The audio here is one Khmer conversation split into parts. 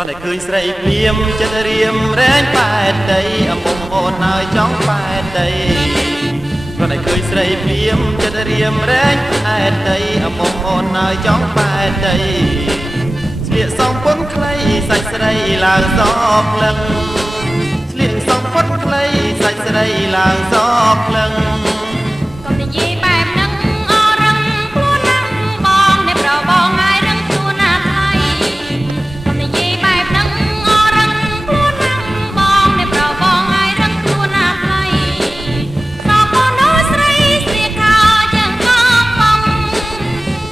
គាត់តែឃើញស្រីព្រាមចិត្តរៀមរែងប៉ែតដីអមុំអូនហើយចង់ប៉ែតដីគាត់តែឃើញស្រីព្រាមចិត្តរៀមរែងប៉ែតដីអមុំអូនហើយចង់ប៉ែតដីស្លៀកសំពត់ខ្លីសាច់ស្រីឡើងសភ្លឹងស្លៀកសំពត់ខ្លីសាច់ស្រីឡើងសភ្លឹងកុំនិយាយបែបហ្នឹងអរឹងខ្លួនណាស់បងអ្នកប្របងហើយរឹងខ្លួនណាស់ហើយកុំនិយាយបែបហ្នឹងអរឹងខ្លួនណាស់បងអ្នកប្របងហើយរឹងខ្លួនណាស់ហើយសោកបងនោះស្រីស្លៀកខោយ៉ាងកំបង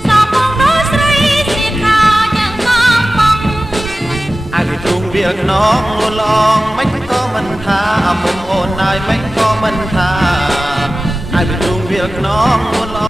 សោកបងនោះស្រីស្លៀកខោយ៉ាងកំបងអាយទ្រូងវាខ្នងលួនឡងមិនក៏មិនថាអមុំអូនហើយមិនក៏មិនថាអាយទ្រូងវាខ្នងលួនឡង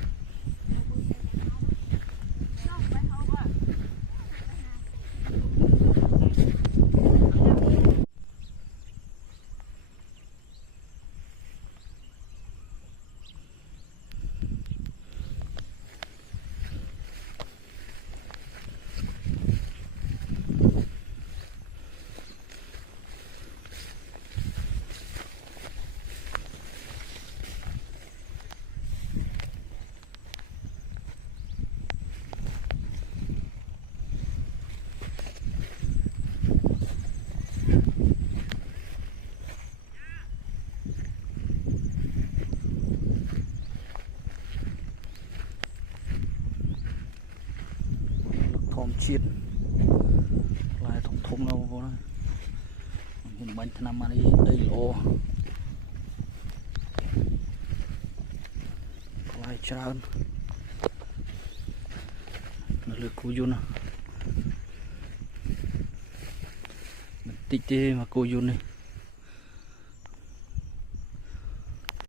ធម្មជាតិផ្លែធំៗណាបងប្អូនខ្ញុំបាញ់ថ្នាំមកនេះដីល្អផ្លែច្រើននៅលើគូយន្តបន្តិចទេមកគូយន្តនេះ